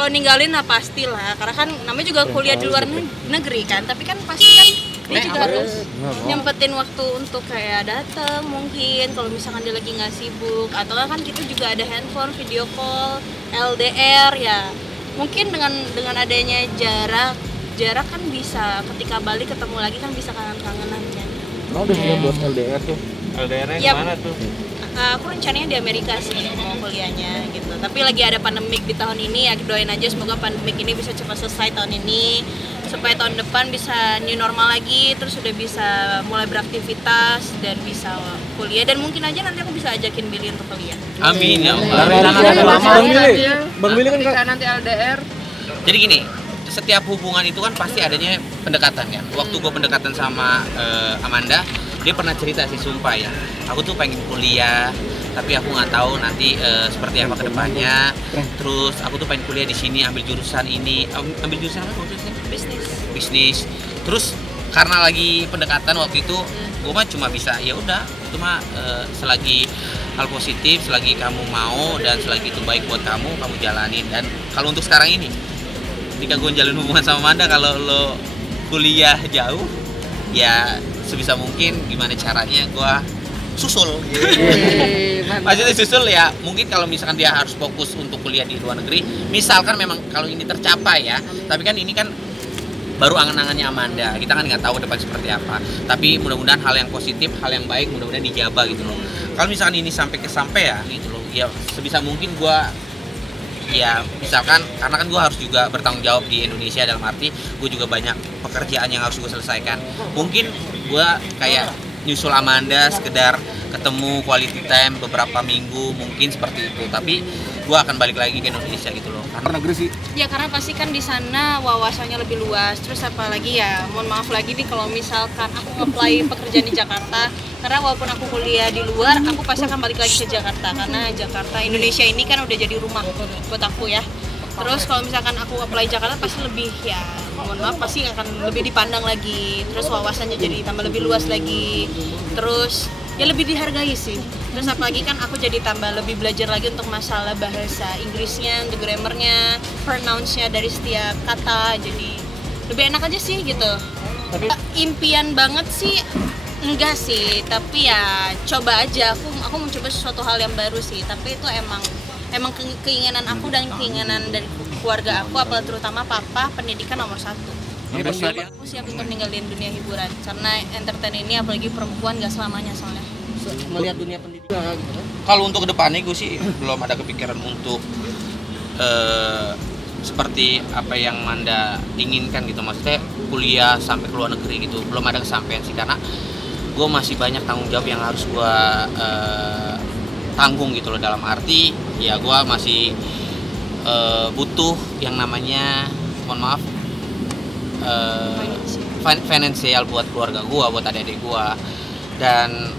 kalau ninggalin lah pastilah, karena kan namanya juga kuliah di luar negeri kan, tapi kan pasti kan dia juga harus nyempetin waktu untuk kayak datang mungkin kalau misalkan dia lagi nggak sibuk, atau kan kita juga ada handphone, video call, LDR ya. Mungkin dengan adanya jarak kan bisa ketika balik ketemu lagi kan bisa kangen-kangenan kan. Udah buat LDR tuh. LDR-nya Ya, gimana tuh? aku rencananya di Amerika sih mau kuliahnya gitu. Tapi lagi ada pandemik di tahun ini, ya doain aja semoga pandemik ini bisa cepat selesai tahun ini supaya tahun depan bisa new normal lagi, terus udah bisa mulai beraktivitas dan bisa kuliah, dan mungkin aja nanti aku bisa ajakin Billy untuk kuliah. Amin ya Allah. Bang Billy kan ketika nanti LDR. Jadi gini, setiap hubungan itu kan pasti adanya pendekatan kan. Waktu gue pendekatan sama Amanda, dia pernah cerita sih, sumpah ya, aku tuh pengen kuliah tapi aku nggak tahu nanti seperti apa kedepannya. Terus aku tuh pengen kuliah di sini, ambil jurusan ini, ambil jurusan apa waktu itu? Bisnis. Terus karena lagi pendekatan waktu itu, gue mah cuma bisa ya udah, itu mah selagi hal positif, selagi kamu mau dan selagi itu baik buat kamu jalanin. Dan kalau untuk sekarang ini, ketika gue jalin hubungan sama Amanda, kalau lo kuliah jauh, ya sebisa mungkin gimana caranya gue susul. Maksudnya susul ya, mungkin kalau misalkan dia harus fokus untuk kuliah di luar negeri, misalkan memang kalau ini tercapai ya, tapi kan ini kan baru angan-angannya Amanda, kita kan nggak tahu ke depan seperti apa. Tapi mudah-mudahan hal yang positif, hal yang baik mudah-mudahan dijabah gitu loh. Kalau misalkan ini sampai kesampaian gitu loh, ya sebisa mungkin gue, ya misalkan karena kan gue harus juga bertanggung jawab di Indonesia, dalam arti gue juga banyak pekerjaan yang harus gue selesaikan. Mungkin gue kayak nyusul Amanda sekedar ketemu quality time beberapa minggu, mungkin seperti itu. Tapi gue akan balik lagi ke Indonesia gitu loh. Karena negeri sih. Ya karena pasti kan di sana wawasannya lebih luas. Terus apalagi ya, mohon maaf lagi nih kalau misalkan aku apply pekerjaan di Jakarta, karena walaupun aku kuliah di luar, aku pasti akan balik lagi ke Jakarta, karena Jakarta, Indonesia ini kan udah jadi rumah buat aku ya. Terus kalau misalkan aku apply Jakarta pasti lebih, ya mohon maaf, pasti akan lebih dipandang lagi. Terus wawasannya jadi tambah lebih luas lagi. Terus ya lebih dihargai sih. Terus apalagi kan aku jadi tambah lebih belajar lagi untuk masalah bahasa Inggrisnya, untuk grammarnya, pronounce-nya dari setiap kata. Jadi lebih enak aja sih gitu. Tapi impian banget sih enggak sih, tapi ya coba aja. Aku mencoba sesuatu hal yang baru sih. Tapi itu emang keinginan aku dan keinginan dari keluarga aku, apalagi terutama papa, pendidikan nomor satu. Aku siap untuk ninggalin dunia hiburan, karena entertain ini apalagi perempuan gak selamanya soalnya. Melihat dunia pendidikan gitu. Kalau untuk kedepannya gue sih belum ada kepikiran untuk seperti apa yang Manda inginkan gitu, maksudnya kuliah sampai ke luar negeri gitu, belum ada kesampaian sih, karena gue masih banyak tanggung jawab yang harus gue tanggung gitu loh. Dalam arti ya gue masih butuh yang namanya, mohon maaf, finansial buat keluarga gue, buat adik-adik gue. Dan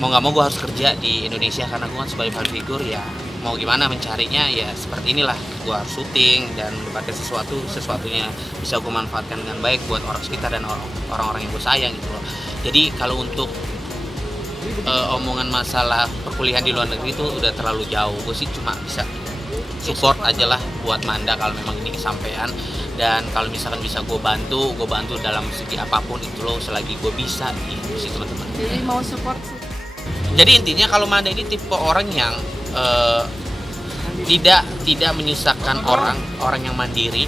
mau nggak mau gue harus kerja di Indonesia, karena gue kan sebagai public figure, ya mau gimana mencarinya ya seperti inilah. Gue harus syuting dan mendapatkan sesuatunya bisa gue manfaatkan dengan baik buat orang sekitar dan orang-orang yang gue sayang gitu loh. Jadi kalau untuk omongan masalah perkuliahan di luar negeri itu udah terlalu jauh. Gue sih cuma bisa support aja lah buat Manda kalau memang ini kesampaian. Dan kalau misalkan bisa gue bantu dalam segi apapun itu loh, selagi gue bisa gitu sih teman-teman. Jadi mau support sih. Jadi intinya kalau Manda ini tipe orang yang tidak menyusahkan orang yang mandiri.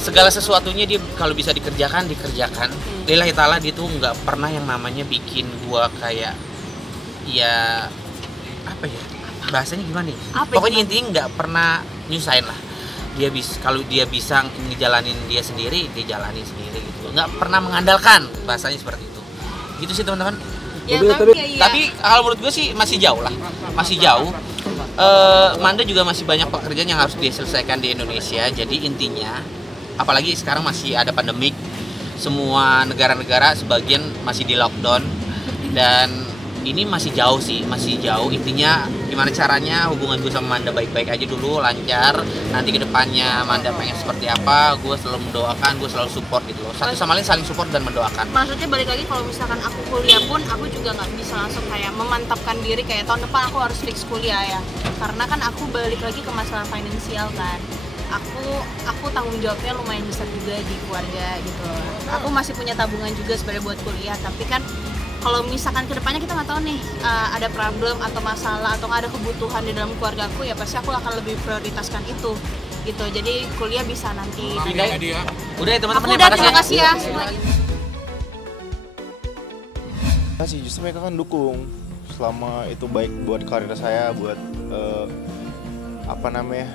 Segala sesuatunya dia kalau bisa dikerjakan. Lillahi ta'ala, dia tuh nggak pernah yang namanya bikin gua kayak, ya apa ya bahasanya gimana nih, pokoknya intinya nggak pernah nyusahin lah. Kalau dia bisa ngejalanin dia sendiri, dia jalanin sendiri gitu, nggak pernah mengandalkan, bahasanya seperti itu gitu sih teman-teman. Ya, tapi kalau menurut gue sih masih jauh. Manda juga masih banyak pekerjaan yang harus diselesaikan di Indonesia. Jadi intinya, apalagi sekarang masih ada pandemik, semua negara-negara sebagian masih di lockdown, dan ini masih jauh sih, masih jauh. Intinya gimana caranya hubungan gue sama Amanda baik-baik aja dulu, lancar. Nanti ke depannya Amanda pengen seperti apa, gue selalu mendoakan, gue selalu support gitu loh. Satu sama lain saling support dan mendoakan. Maksudnya balik lagi, kalau misalkan aku kuliah pun aku juga nggak bisa langsung kayak memantapkan diri kayak tahun depan aku harus fix kuliah ya, karena kan aku balik lagi ke masalah finansial kan. Aku tanggung jawabnya lumayan besar juga di keluarga gitu. Aku masih punya tabungan juga sebenarnya buat kuliah, tapi kan kalau misalkan kedepannya kita nggak tahu nih ada problem atau masalah atau nggak ada kebutuhan di dalam keluarga aku, ya pasti aku akan lebih prioritaskan itu gitu. Jadi kuliah bisa nanti. Udah ya teman-teman, Aku udah, terima kasih ya semuanya. Kasih justru mereka kan dukung selama itu baik buat karir saya, buat apa namanya,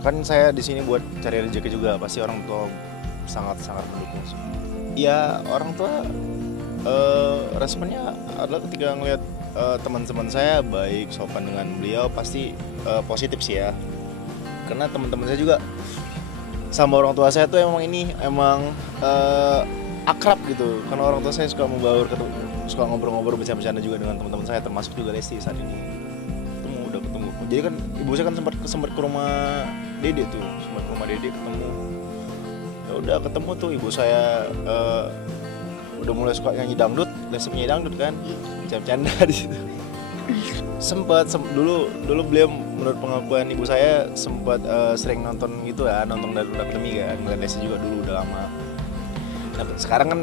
kan saya di sini buat cari rezeki juga, pasti orang tua sangat mendukung. Ya orang tua responnya adalah ketika ngelihat teman-teman saya baik sopan dengan beliau, pasti positif sih ya, karena teman-teman saya juga sama orang tua saya tuh emang akrab gitu, karena orang tua saya suka membaur, suka ngobrol-ngobrol bercanda-bercanda juga dengan teman-teman saya, termasuk juga Lesti saat ini udah ketemu. Jadi kan ibu saya kan sempat ke rumah Dede tuh, ketemu. Ya udah ketemu tuh ibu saya udah mulai suka nyanyi dangdut, Lesti penyanyi dangdut kan, bercanda di situ. Sempat dulu beliau menurut pengakuan ibu saya sempat sering nonton gitu ya, nonton Dangdut Akademi kan, dengan Lesti juga dulu udah lama. Nah, sekarang kan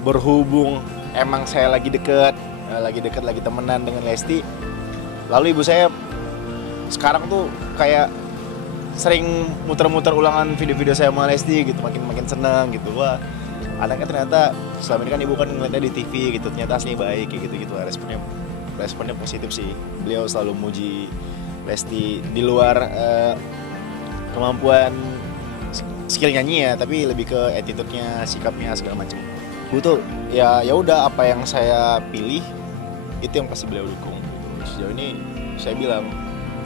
berhubung emang saya lagi dekat lagi temenan dengan Lesti, lalu ibu saya sekarang tuh kayak sering muter-muter ulangan video-video saya sama Lesti gitu, makin seneng gitu. Wah, anaknya ternyata selama ini kan ibu kan ngeliatnya di TV gitu, ternyata aslinya baik kayak gitu. Responnya positif sih. Beliau selalu muji Lesti di luar kemampuan skill nyanyi ya, tapi lebih ke attitude-nya, sikapnya segala macam. Gue tuh ya udah, apa yang saya pilih itu yang pasti beliau dukung. Sejauh ini saya bilang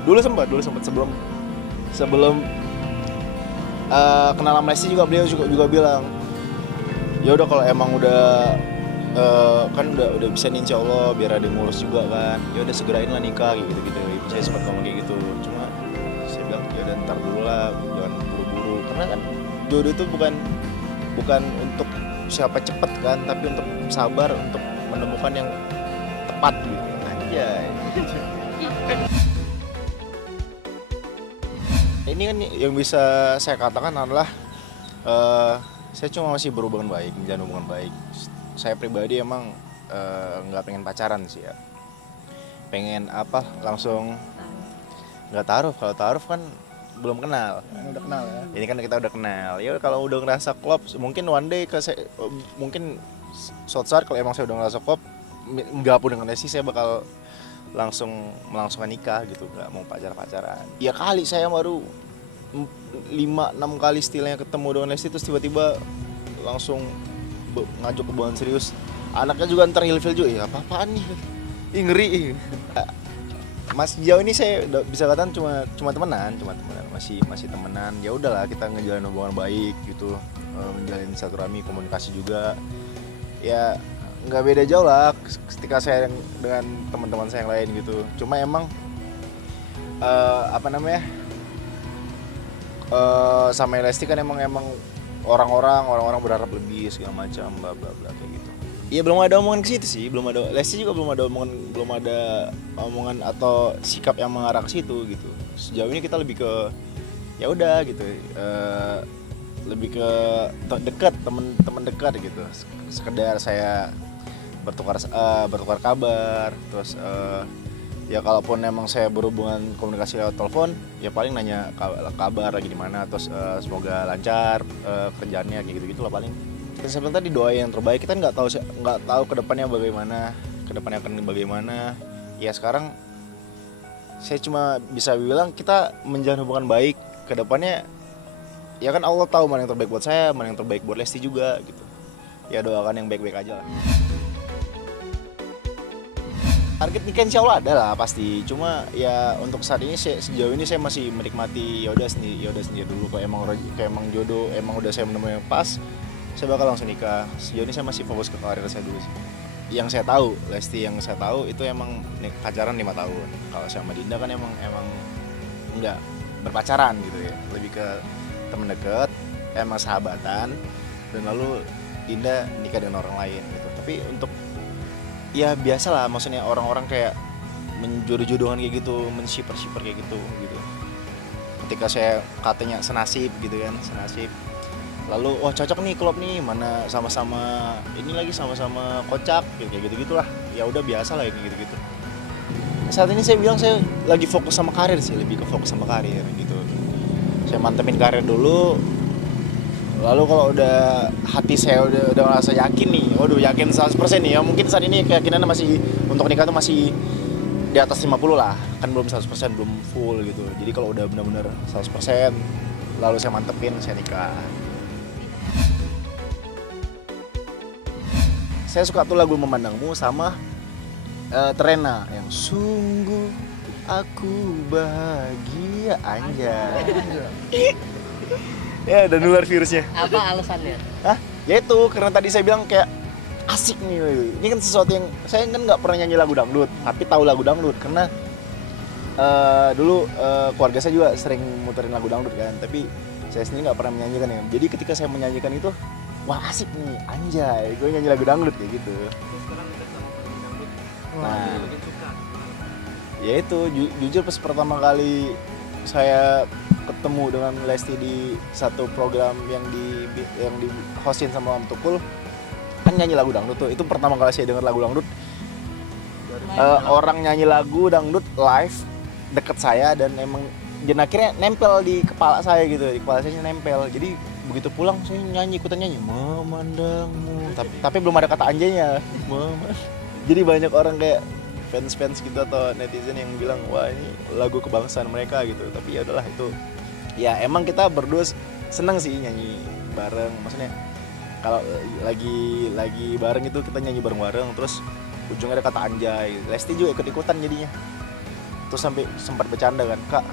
dulu sempat sebelum kenal sama Lesti juga beliau juga bilang, ya udah kalau emang udah kan udah bisa nih insya Allah, biar ada yang ngurus juga kan, ya udah segerain lah nikah gitu. Ibu saya sempat ngomong kayak gitu, cuma saya bilang ya udah ntar dulu lah, jangan buru-buru, karena kan jodoh itu bukan untuk siapa cepet kan, tapi untuk sabar, untuk menemukan yang tepat gitu aja. Ini kan yang bisa saya katakan adalah saya cuma masih berhubungan baik, menjalin hubungan baik. Saya pribadi emang nggak pengen pacaran sih ya, pengen apa langsung nggak taruh. Kalau taruh kan belum kenal. Udah kenal ya. Ini kan kita udah kenal. Ya kalau udah ngerasa klop, mungkin one day mungkin suatu saat kalau emang saya udah ngerasa klop, nggak pun dengan Lesti, saya bakal melangsungkan nikah gitu, nggak mau pacaran. Ya kali saya baru 5-6 kali istilahnya ketemu dengan Lesti, terus tiba-tiba langsung ngajak hubungan serius. Anaknya juga ntar ilfil juga, ya apa-apaan nih, ngeri. Mas jauh ini saya udah bisa katakan cuma temenan, masih temenan. Ya udahlah, kita ngejalin hubungan baik gitu, menjalin silaturahmi, komunikasi juga. Ya nggak beda jauh lah ketika saya dengan teman-teman saya yang lain gitu. Cuma emang sama Lesti kan emang orang-orang berharap lebih segala macam, bla bla bla kayak gitu. Iya, belum ada omongan ke situ sih, Lesti juga belum ada omongan atau sikap yang mengarah ke situ gitu. Sejauh ini kita lebih ke ya udah gitu, lebih ke dekat, teman dekat gitu. Sekedar saya bertukar kabar, terus ya kalaupun emang saya berhubungan komunikasi lewat telepon, ya paling nanya kabar lagi di mana, terus semoga lancar kerjaannya kayak gitu lah paling. Kita sebentar didoain yang terbaik. Kita nggak tahu kedepannya akan bagaimana. Ya sekarang saya cuma bisa bilang kita menjalin hubungan baik. Kedepannya ya kan Allah tahu mana yang terbaik buat saya, mana yang terbaik buat Lesti juga gitu. Ya doakan yang baik-baik aja lah. Target nikah insya Allah ada lah pasti. Cuma ya untuk saat ini sejauh ini saya masih menikmati ya udah sendiri dulu. Kalau emang jodoh, emang udah saya menemukan yang pas, saya bakal langsung nikah. Sejauh ini saya masih fokus ke karir saya dulu sih. yang saya tahu, Lesti yang saya tahu itu emang pacaran 5 tahun. Kalau sama Dinda kan emang enggak berpacaran gitu ya, lebih ke temen deket, emang sahabatan, dan lalu Dinda nikah dengan orang lain gitu. Tapi untuk ya biasa lah, maksudnya orang-orang kayak menjodoh-jodohan kayak gitu, menshipper-shipper kayak gitu. Ketika saya katanya senasib gitu kan, senasib. Lalu wah cocok nih klub nih, mana sama-sama ini lagi sama-sama kocak kayak gitu-gitulah. Ya udah biasa lah kayak gitu-gitu. Saat ini saya bilang saya lagi fokus sama karir sih, lebih ke fokus sama karir gitu. Saya mantepin karir dulu. Lalu kalau udah hati saya udah merasa yakin nih, waduh yakin 100% nih ya, mungkin saat ini keyakinannya masih untuk nikah tuh masih di atas 50 lah, kan belum 100%, belum full gitu. Jadi kalau udah benar-benar 100%, lalu saya mantepin, saya nikah. Saya suka tuh lagu Memandangmu sama Terena yang sungguh aku bahagia, anjay. Ya udah nular virusnya. Apa alasannya? Hah? Ya itu karena tadi saya bilang kayak asik nih. Ini kan sesuatu yang saya kan nggak pernah nyanyi lagu dangdut, tapi tahu lagu dangdut karena dulu keluarga saya juga sering muterin lagu dangdut kan, tapi saya sendiri nggak pernah menyanyikan ya. Jadi ketika saya menyanyikan itu, wah asik nih, anjay, gue nyanyi lagu dangdut kayak gitu. Nah, ya itu jujur pas pertama kali saya ketemu dengan Lesti di satu program yang di hostin sama Om Tukul, kan nyanyi lagu dangdut tuh. Itu pertama kali saya dengar lagu dangdut. Orang nyanyi lagu dangdut live deket saya dan emang dan akhirnya nempel di kepala saya gitu, di kepala saya nempel. Jadi begitu pulang saya ikutan nyanyi Memandangmu, tapi belum ada kata anjaynya. Jadi banyak orang kayak fans gitu atau netizen yang bilang wah ini lagu kebangsaan mereka gitu. Tapi ya udahlah, itu ya emang kita berdua seneng sih nyanyi bareng, maksudnya kalau lagi bareng itu kita nyanyi bareng terus ujungnya ada kata anjay. Lesti juga ikut-ikutan jadinya, terus sampai sempat bercanda kan, kak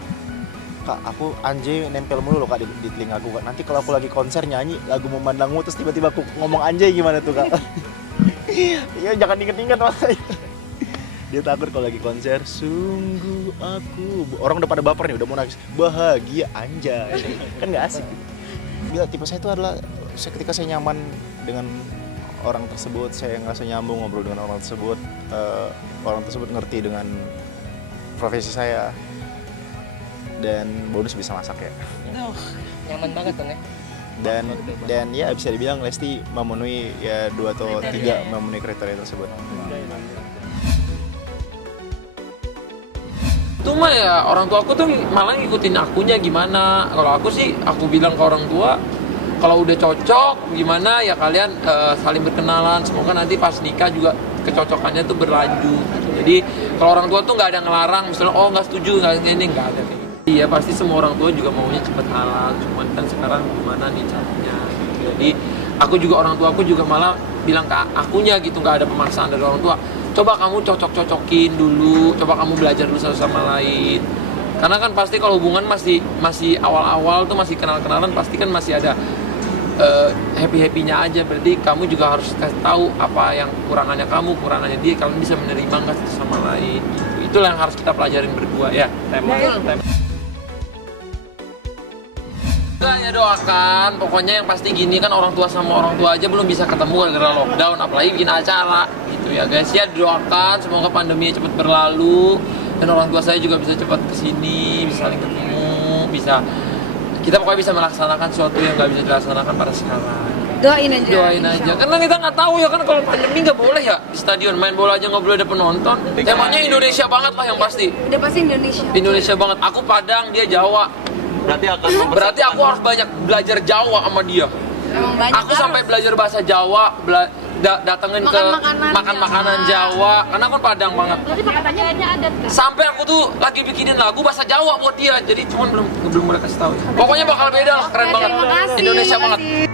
aku anjay nempel mulu loh kak di telinga aku kak, nanti kalau aku lagi konser nyanyi lagu Memandangmu terus tiba-tiba aku ngomong anjay gimana tuh kak. Ya jangan inget-inget mas. Dia takut kalau lagi konser, sungguh aku, orang udah pada baper nih, udah mau nangis, bahagia anjay, kan nggak asik. Bila tipe saya itu adalah ketika saya nyaman dengan orang tersebut, saya ngerasa nyambung ngobrol dengan orang tersebut ngerti dengan profesi saya, dan bonus bisa masak ya. Nyaman banget dong ya. Dan ya bisa dibilang Lesti memenuhi ya 2 atau 3 memenuhi kriteria tersebut. Itu mah ya orang tua aku tuh malah ngikutin akunya gimana. Kalau aku sih aku bilang ke orang tua, kalau udah cocok gimana ya kalian saling berkenalan, semoga nanti pas nikah juga kecocokannya tuh berlanjut. Jadi kalau orang tua tuh nggak ada ngelarang, misalnya oh nggak setuju nggak ini nggak ada. Iya pasti semua orang tua juga maunya cepet halal, cuman kan sekarang gimana nih caranya. Jadi aku juga orang tua aku juga malah bilang ke akunya gitu, nggak ada pemaksaan dari orang tua. Coba kamu cocok-cocokin dulu, coba kamu belajar dulu satu sama lain. Karena kan pasti kalau hubungan masih awal-awal tuh masih kenal-kenalan, pasti kan masih ada happy-happynya aja. Berarti kamu juga harus kasih tahu apa yang kurangannya kamu, kurangannya dia, kalian bisa menerima nggak satu sama lain. Gitu. Itulah yang harus kita pelajarin berdua ya. Tema. Ya doakan, pokoknya yang pasti gini kan orang tua sama orang tua aja belum bisa ketemu gara-gara lockdown, apalagi bikin acara gitu ya guys. Ya doakan semoga pandemi cepat berlalu dan orang tua saya juga bisa cepat kesini, bisa saling ketemu, kita pokoknya bisa melaksanakan sesuatu yang nggak bisa dilaksanakan pada sekarang. Doain aja. Karena kita nggak tahu ya kan, kalau pandemi nggak boleh ya di stadion main bola aja nggak boleh ada penonton. Temanya Indonesia banget lah yang pasti. Udah pasti Indonesia. Indonesia banget. Aku Padang, dia Jawa. Berarti aku harus banyak belajar Jawa sama dia. Aku sampai belajar bahasa Jawa, datengin ke makan makanan Jawa, karena kan Padang banget. Sampai aku tuh lagi bikinin lagu bahasa Jawa buat dia, jadi cuman belum mereka kasih tahu. Pokoknya bakal beda lah, keren banget. Indonesia banget.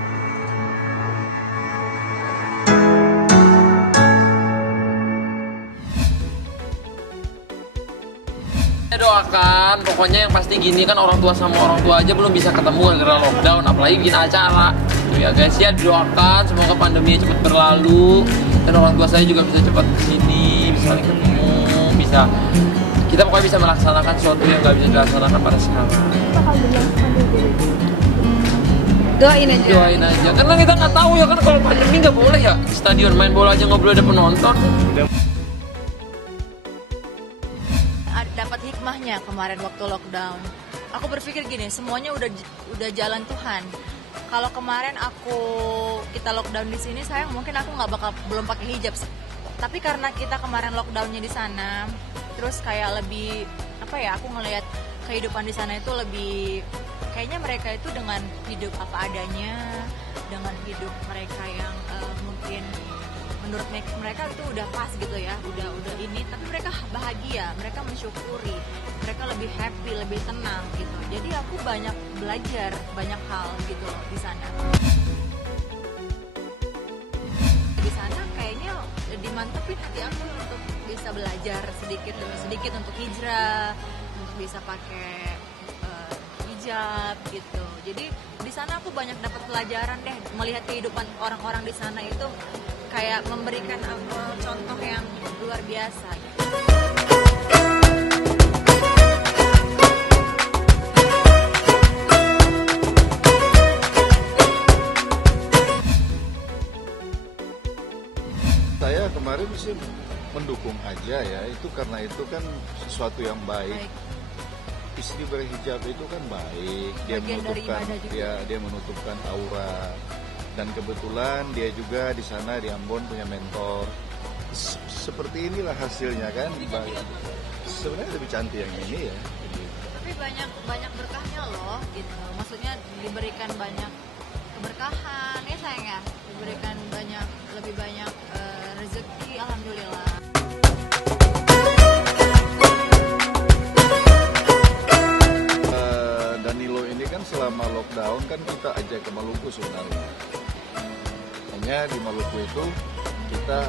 Doakan, pokoknya yang pasti gini kan orang tua sama orang tua aja belum bisa ketemu gara-gara lockdown, apalagi bikin acara gitu ya guys. Ya doakan semoga pandemi cepat berlalu dan orang tua saya juga bisa cepat kesini, bisa saling ketemu, bisa kita pokoknya bisa melaksanakan sesuatu yang nggak bisa dilaksanakan pada sekarang. Doain aja. Doain aja, karena kita nggak tahu ya kan, kalau pandemi nggak boleh ya stadion main bola aja nggak boleh ada penonton. Dapat hikmahnya kemarin waktu lockdown. Aku berpikir gini, semuanya udah jalan Tuhan. Kalau kemarin kita lockdown di sini, sayang mungkin aku belum pakai hijab. Tapi karena kita kemarin lockdownnya di sana, terus kayak lebih aku ngelihat kehidupan di sana itu lebih kayaknya mereka itu dengan hidup apa adanya, dengan hidup mereka yang mungkin menurut mereka itu udah pas gitu ya, udah ini, tapi mereka bahagia, mereka mensyukuri, mereka lebih happy, lebih tenang gitu. Jadi aku banyak belajar banyak hal gitu loh di sana. Di sana kayaknya dimantepin hati aku untuk bisa belajar sedikit demi sedikit untuk hijrah, untuk bisa pakai hijab gitu. Jadi di sana aku banyak dapat pelajaran deh, melihat kehidupan orang-orang di sana itu kayak memberikan contoh yang luar biasa gitu. Saya kemarin sih mendukung aja ya, itu karena itu kan sesuatu yang baik. Istri berhijab itu kan baik, dia menutupkan aura. Dan kebetulan dia juga di sana di Ambon punya mentor. Seperti inilah hasilnya kan. Sebenarnya lebih cantik yang ini ya. Tapi banyak berkahnya loh gitu. Maksudnya diberikan banyak keberkahan ya sayang ya. Diberikan lebih banyak rezeki, alhamdulillah. Danilo ini kan selama lockdown kan kita ajak ke Maluku sebenarnya. Hanya di Maluku itu kita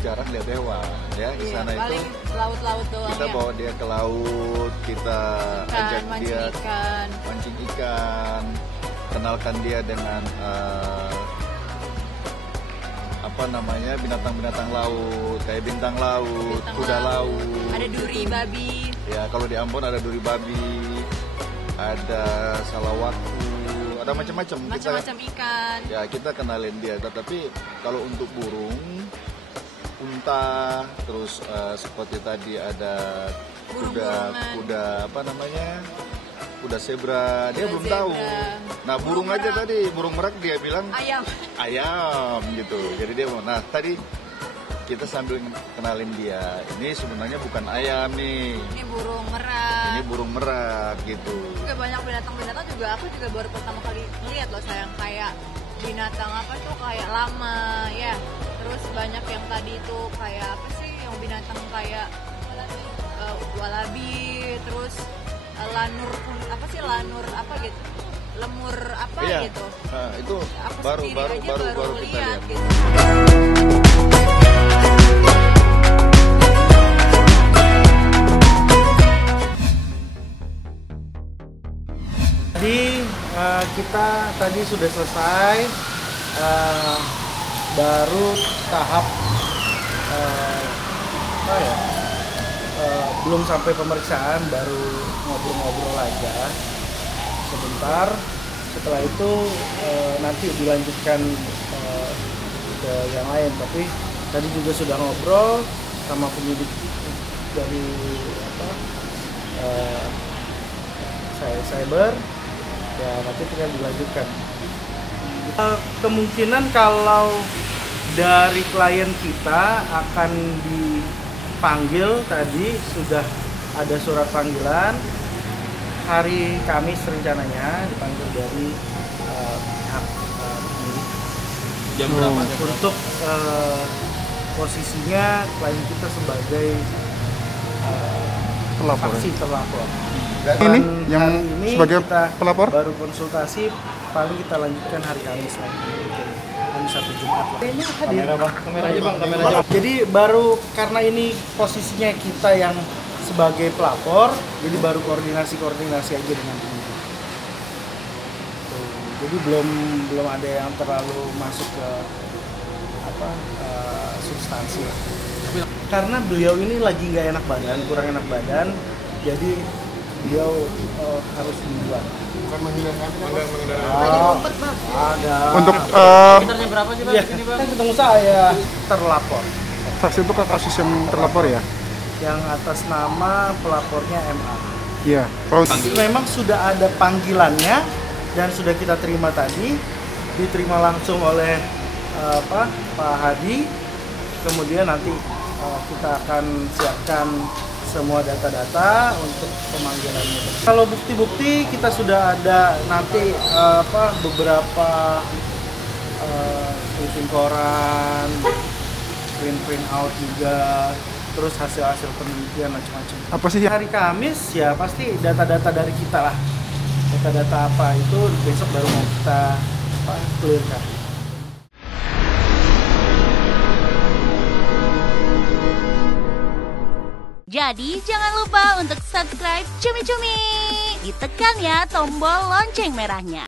jarang lihat hewan ya, di sana itu laut-laut doang. Kita bawa dia ke laut, kita ajak dia mancing ikan, kenalkan dia dengan binatang-binatang laut, kayak bintang laut, kuda laut. Ada duri babi. Ya, kalau di Ambon ada duri babi, ada salawatu, ada macam-macam ikan. Ya, kita kenalin dia. Tapi kalau untuk burung, unta, terus seperti tadi ada kuda zebra, dia belum tahu. Nah, burung aja tadi, burung merak dia bilang ayam gitu. Jadi dia mau. Nah, tadi kita sambil kenalin dia, ini sebenarnya bukan ayam nih. Ini burung merak gitu. Juga banyak binatang-binatang juga, aku juga baru pertama kali ngeliat loh sayang, kayak binatang kayak lama ya. Terus banyak yang tadi itu kayak yang binatang kayak walabi, terus lanur gitu. Lemur gitu. Nah, itu aku baru kita lihat. Gitu. Jadi kita tadi sudah selesai, baru tahap belum sampai pemeriksaan, baru ngobrol-ngobrol aja sebentar. Setelah itu nanti dilanjutkan ke yang lain. Tapi tadi juga sudah ngobrol sama penyidik dari cyber. Ya, nanti tinggal dilanjutkan. Kemungkinan kalau dari klien kita akan dipanggil, tadi sudah ada surat panggilan hari Kamis rencananya dipanggil dari pihak penyidik. Jam berapa? Untuk posisinya klien kita sebagai saksi terlapor. Ini yang sebagai kita pelapor baru konsultasi, paling kita lanjutkan hari Kamis lagi, hari Sabtu Jumat lah. Ini hadir. Kamera aja bang, kamera aja. Jadi baru karena ini posisinya kita yang sebagai pelapor, jadi baru koordinasi aja dengan penyidik. Jadi belum ada yang terlalu masuk ke substansi. Karena beliau ini lagi nggak enak badan, kurang enak badan, jadi beliau harus dibuat. Bukan menghilangkan, Ada. Untuk Sekitarnya berapa sih Bang? Iya, Ini Bang? kan ketemu saya terlapor. saksi itu ke kasus yang terlapor ya? Yang atas nama pelapornya MA. Iya. Kalau Memang sudah ada panggilannya dan sudah kita terima tadi, diterima langsung oleh Pak Hadi. Kemudian nanti kita akan siapkan semua data-data untuk pemanggilannya. Kalau bukti-bukti kita sudah ada nanti beberapa clipping koran, print out juga, terus hasil-hasil penelitian macam-macam. apa sih yang Hari Kamis ya pasti data-data dari kita lah. Data-data apa itu besok baru mau kita clearkan. Jadi jangan lupa untuk subscribe Cumi Cumi. Ditekan ya tombol lonceng merahnya.